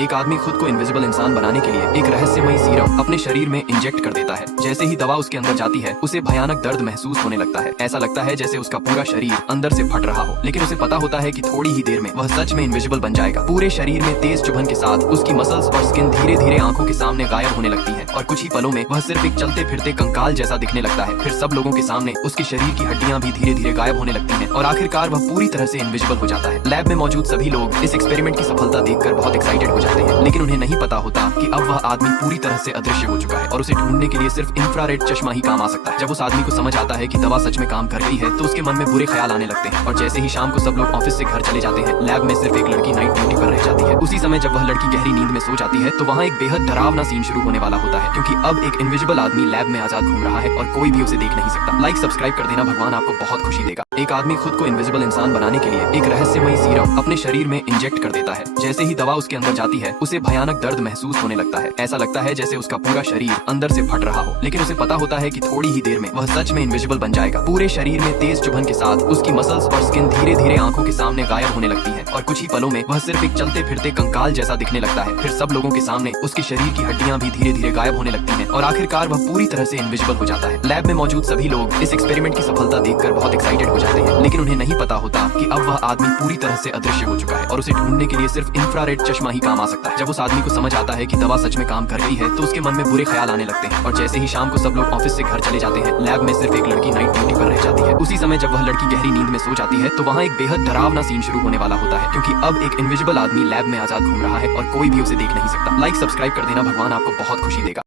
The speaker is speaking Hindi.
एक आदमी खुद को इनविजिबल इंसान बनाने के लिए एक रहस्यमयी सीरम अपने शरीर में इंजेक्ट कर देता है। जैसे ही दवा उसके अंदर जाती है उसे भयानक दर्द महसूस होने लगता है। ऐसा लगता है जैसे उसका पूरा शरीर अंदर से फट रहा हो, लेकिन उसे पता होता है कि थोड़ी ही देर में वह सच में इनविजिबल बन जाएगा। पूरे शरीर में तेज चुभन के साथ उसकी मसल्स और स्किन धीरे धीरे आंखों के सामने गायब होने लगती है और कुछ ही पलों में वह सिर्फ एक चलते फिरते कंकाल जैसा दिखने लगता है। फिर सब लोगों के सामने उसके शरीर की हड्डियां भी धीरे धीरे गायब होने लगती हैं और आखिरकार वह पूरी तरह से इनविजिबल हो जाता है। लैब में मौजूद सभी लोग इस एक्सपेरिमेंट की सफलता देखकर बहुत एक्साइटेड हो जाते हैं, लेकिन उन्हें नहीं पता होता कि अब वह आदमी पूरी तरह से अदृश्य हो चुका है और उसे ढूंढने के लिए सिर्फ इंफ्रारेड चश्मा ही काम आ सकता है। जब उस आदमी को समझ आता है कि दवा सच में काम कर गई है तो उसके मन में बुरे ख्याल आने लगते हैं और जैसे ही शाम को सब लोग ऑफिस से घर चले जाते हैं, लैब में सिर्फ एक लड़की नाइट ड्यूटी पर रह जाती है। उसी समय जब वह लड़की गहरी नींद में सो जाती है तो वहाँ एक बेहद डरावना सीन शुरू होने वाला होता है, क्योंकि अब एक इनविजिबल आदमी लैब में आजाद घूम रहा है और कोई भी उसे देख नहीं सकता। लाइक सब्सक्राइब कर देना, भगवान आपको बहुत खुशी देगा। एक आदमी खुद को इनविजिबल इंसान बनाने के लिए एक रहस्यमयी सीरम अपने शरीर में इंजेक्ट कर देता है। जैसे ही दवा उसके अंदर जाती है उसे भयानक दर्द महसूस होने लगता है। ऐसा लगता है जैसे उसका पूरा शरीर अंदर से फट रहा हो, लेकिन उसे पता होता है कि थोड़ी ही देर में वह सच में इनविजिबल बन जाएगा। पूरे शरीर में तेज चुभन के साथ उसकी मसल्स और स्किन धीरे धीरे आंखों के सामने गायब होने लगती है और कुछ ही पलों में वह सिर्फ एक चलते फिरते कंकाल जैसा दिखने लगता है। फिर सब लोगों के सामने उसके शरीर की हड्डियां भी धीरे धीरे गायब होने लगती हैं और आखिरकार वह पूरी तरह से इनविजिबल हो जाता है। लैब में मौजूद सभी लोग इस एक्सपेरिमेंट की सफलता देखकर बहुत एक्साइटेड हो जाते हैं, लेकिन उन्हें नहीं पता होता कि अब वह आदमी पूरी तरह से अदृश्य हो चुका है और उसे ढूंढने के लिए सिर्फ इंफ्रारेड चश्मा ही काम आ सकता है। जब उस आदमी को समझ आता है कि दवा सच में काम कर गई है तो उसके मन में बुरे ख्याल आने लगते हैं और जैसे ही शाम को सब लोग ऑफिस से घर चले जाते हैं, लैब में सिर्फ एक लड़की नाइट ड्यूटी पर रह जाती है। उसी समय जब वह लड़की गहरी नींद में सो जाती है तो वहाँ एक बेहद डरावना सीन शुरू होने वाला होता है, क्योंकि अब एक इनविजिबल आदमी लैब में आजाद घूम रहा है और कोई भी उसे देख नहीं सकता। लाइक सब्सक्राइब कर देना, भगवान आपको बहुत खुशी देगा।